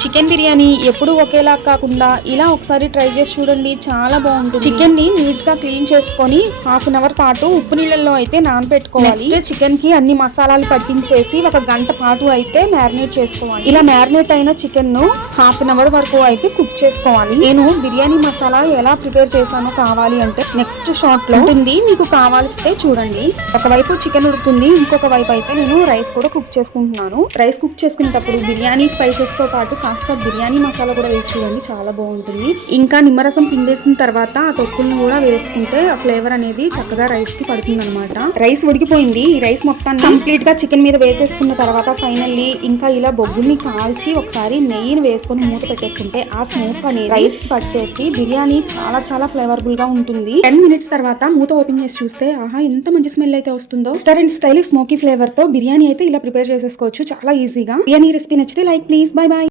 Chicken biryani ఎప్పుడు ఒకేలా కాకుండా ఇలా ఒకసారి ట్రై చేసి చూడండి, చాలా బాగుంటుంది. చికెన్ ని నీట్ గా క్లీన్ చేసుకొని హాఫ్ అన్ అవర్ పాటు ఉప్పు నీళ్ళల్లో అయితే నానబెట్టుకోవాలి. చికెన్ కి అన్ని మసాలాలు పట్టించేసి 1 గంట పాటు అయితే మ్యారినేట్ చేసుకోవాలి. ఇలా మ్యారినేట్ అయిన చికెన్ ను హాఫ్ అన్ అవర్ వరకు అయితే కుక్ చేసుకోవాలి. నేను బిర్యానీ మసాలా ఎలా ప్రిపేర్ చేశానో కావాలి అంటే నెక్స్ట్ షాట్ లో ఉంటుంది, మీకు కావాల్సితే చూడండి. ఒకవైపు చికెన్ ఉడుకుతుంది, ఇంకొక వైపు అయితే నేను రైస్ కూడా కుక్ చేసుకుంటున్నాను. రైస్ కుక్ చేసుకునేటప్పుడు బిర్యానీ స్పైసెస్ తో పాటు కాస్త బిర్యానీ మసాలా కూడా వేసి చూడండి, చాలా బాగుంటుంది. ఇంకా నిమ్మరసం పిండేసిన తర్వాత ఆ తొక్కులను కూడా వేసుకుంటే ఆ ఫ్లేవర్ అనేది చక్కగా రైస్ కి పడుతుంది అనమాట. రైస్ ఉడికిపోయింది. ఈ రైస్ మొత్తాన్ని కంప్లీట్ గా చికెన్ మీద వేసేసుకున్న తర్వాత ఫైనల్లీ ఇంకా ఇలా బొగ్గుల్ని కాల్చి ఒకసారి నెయ్యిని వేసుకొని మూత పెట్టేసుకుంటే ఆ స్మోక్ అనేది రైస్ కి పట్టేసి బిర్యానీ చాలా చాలా ఫ్లేవర్ఫుల్ గా ఉంటుంది. 10 మినిట్స్ తర్వాత మూత ఓపెన్ చేసి చూస్తే ఆహా ఎంత మంచి స్మెల్ అయితే వస్తుందో. రెస్టారెంట్ స్టైల్ స్మోకీ ఫ్లేవర్ తో బిర్యానీ అయితే ఇలా ప్రిపేర్ చేసేసుకోవచ్చు చాలా ఈజీగా. బిర్యానీ రెసిపీ నచ్చితే లైక్ ప్లీజ్. By by.